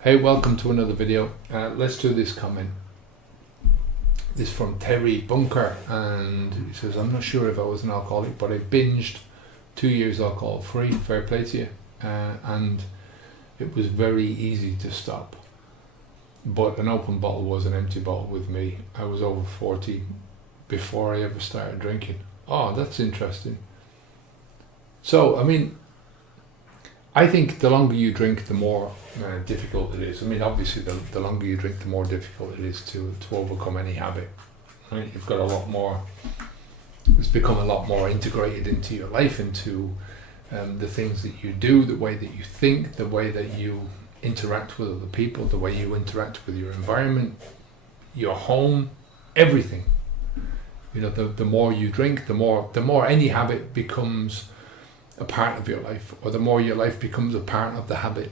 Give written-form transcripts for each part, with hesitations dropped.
Hey, welcome to another video. Let's do this comment. This from Terry Bunker, and he says, I'm not sure if I was an alcoholic, but I binged 2 years alcohol free, fair play to you, and it was very easy to stop. But an open bottle was an empty bottle with me. I was over 40 before I ever started drinking. Oh, that's interesting. So, I think the longer you drink, the more difficult it is. Obviously, the longer you drink, the more difficult it is to overcome any habit. Right? You've got a lot more. It's become a lot more integrated into your life, into the things that you do, the way that you think, the way that you interact with other people, the way you interact with your environment, your home, everything. The more you drink, the more any habit becomes a part of your life, or the more your life becomes a part of the habit,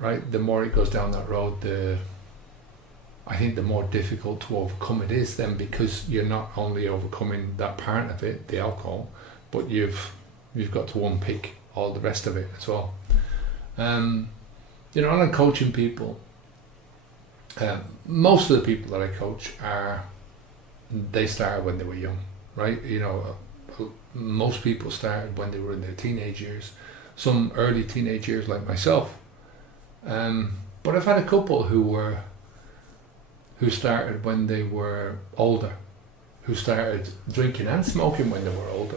right? The more it goes down that road, I think the more difficult to overcome it is then, because you're not only overcoming that part of it, the alcohol, but you've got to unpick all the rest of it as well. When I'm coaching people, most of the people that I coach they started when they were young, right? Most people started when they were in their teenage years, some early teenage years like myself. But I've had a couple who started when they were older, who started drinking and smoking when they were older.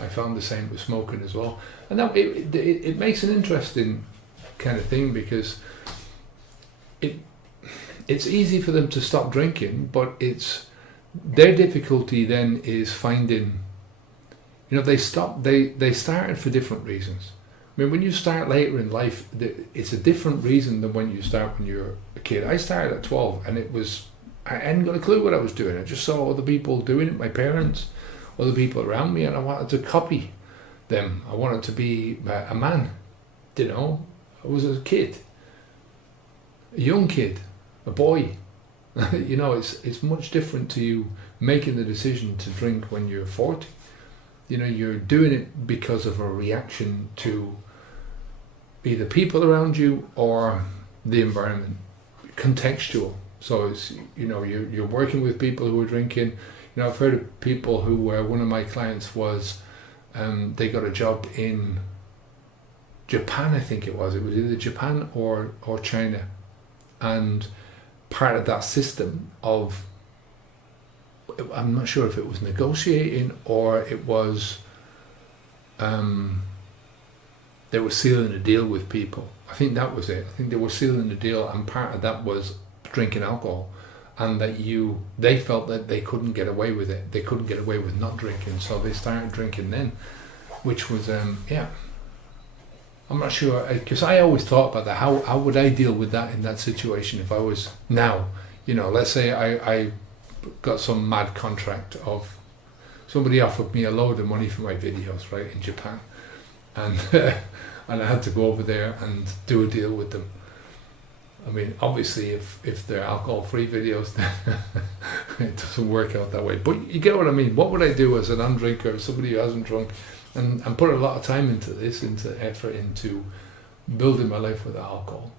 I found the same with smoking as well, and that it makes an interesting kind of thing, because it's easy for them to stop drinking, but their difficulty then is finding. They started for different reasons. When you start later in life, it's a different reason than when you start when you're a kid. I started at 12, and I hadn't got a clue what I was doing. I just saw other people doing it, my parents, other people around me, and I wanted to copy them. I wanted to be a man, I was a kid, a young kid, a boy. It's much different to you making the decision to drink when you're 40. You're doing it because of a reaction to either people around you or the environment, contextual. So it's, you're working with people who are drinking. I've heard of people who one of my clients was, they got a job in Japan, I think it was either Japan or China. And part of that system of, I'm not sure if it was negotiating or it was they were sealing a deal with people. I think that was it. I think they were sealing the deal, and part of that was drinking alcohol, and that they felt that they couldn't get away with it. They couldn't get away with not drinking, so they started drinking then, which was I'm not sure, because I always thought about that. How would I deal with that in that situation if I was now? Let's say I got some mad contract of somebody offered me a load of money for my videos, right, in Japan, and and I had to go over there and do a deal with them. Obviously, if they're alcohol-free videos, then it doesn't work out that way. But you get what I mean. What would I do as a non-drinker, somebody who hasn't drunk, and put a lot of time into this, into effort, into building my life with alcohol?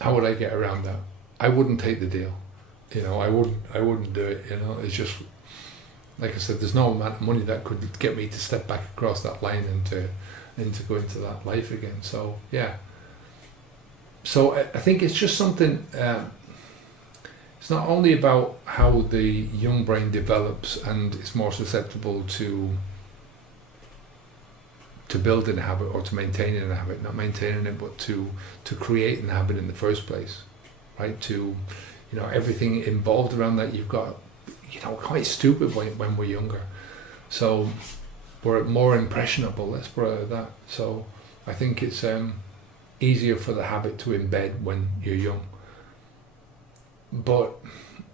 How would I get around that? I wouldn't take the deal. I wouldn't do it. It's just, like I said, there's no amount of money that could get me to step back across that line and to go into that life again. So yeah. So I think it's just something. It's not only about how the young brain develops and is more susceptible to building a habit or to maintaining a habit, not maintaining it, but to creating a habit in the first place, right? To everything involved around that. You've got, quite stupid when we're younger. So we're more impressionable, let's put it like that. So I think it's easier for the habit to embed when you're young. But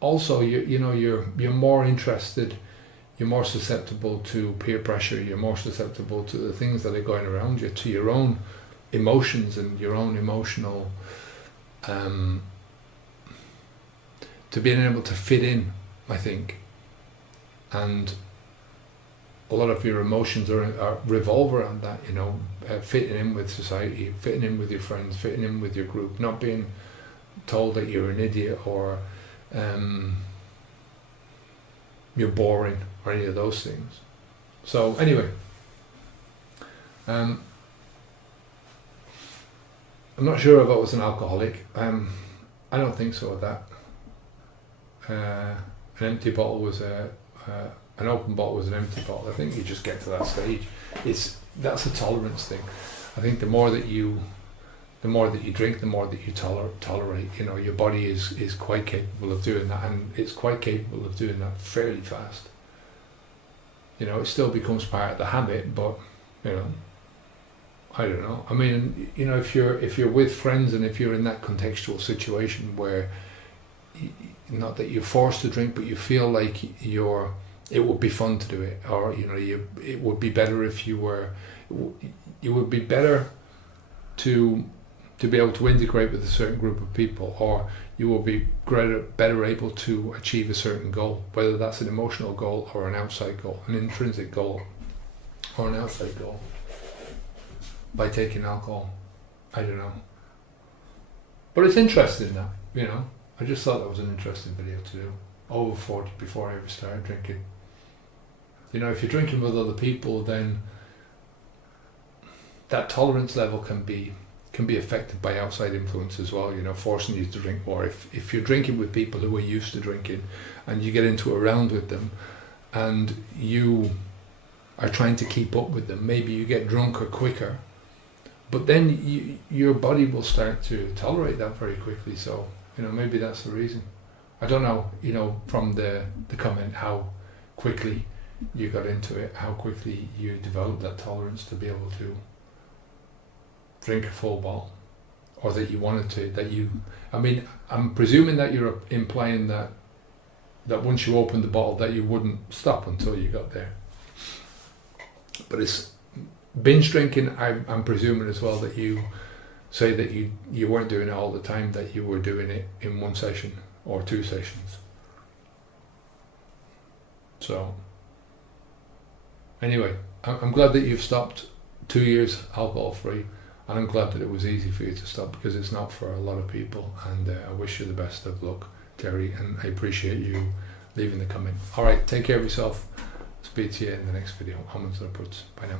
also, you're more interested, you're more susceptible to peer pressure, you're more susceptible to the things that are going around you, to your own emotions and your own emotional to being able to fit in, I think, and a lot of your emotions are revolve around that, you know, fitting in with society, fitting in with your friends, fitting in with your group, not being told that you're an idiot or you're boring or any of those things. So anyway, I'm not sure if I was an alcoholic. I don't think so. That an empty bottle was an open bottle was an empty bottle. I think you just get to that stage. That's a tolerance thing. I think the more that you drink, the more that you tolerate. You know, your body is quite capable of doing that, and it's quite capable of doing that fairly fast. You know, it still becomes part of the habit, but you know, I don't know. I mean, you know, if you're with friends and if you're in that contextual situation where, not that you're forced to drink, but you feel like it would be fun to do it, or you know, it would be better if you would be better to be able to integrate with a certain group of people, or you will be better able to achieve a certain goal, whether that's an emotional goal or an outside goal, an intrinsic goal or an outside goal, by taking alcohol. I don't know. But it's interesting that, you know, I just thought that was an interesting video to do. Over 40 before I ever started drinking. You know, if you're drinking with other people, then that tolerance level can be affected by outside influence as well, you know, forcing you to drink more. If you're drinking with people who are used to drinking and you get into a round with them and you are trying to keep up with them, maybe you get drunker quicker, but then your body will start to tolerate that very quickly. So, you know, maybe that's the reason. I don't know, you know, from the comment, how quickly you got into it, how quickly you developed that tolerance to be able to drink a full bottle, or that you wanted to, I mean, I'm presuming that you're implying that once you opened the bottle that you wouldn't stop until you got there. But it's binge drinking, I'm presuming as well that you say that you weren't doing it all the time, that you were doing it in one session or two sessions. So anyway, I'm glad that you've stopped 2 years alcohol free. And I'm glad that it was easy for you to stop, because it's not for a lot of people. And I wish you the best of luck, Terry, and I appreciate you leaving the comment. All right, take care of yourself. Speak to you in the next video. Onwards and upwards. Bye now.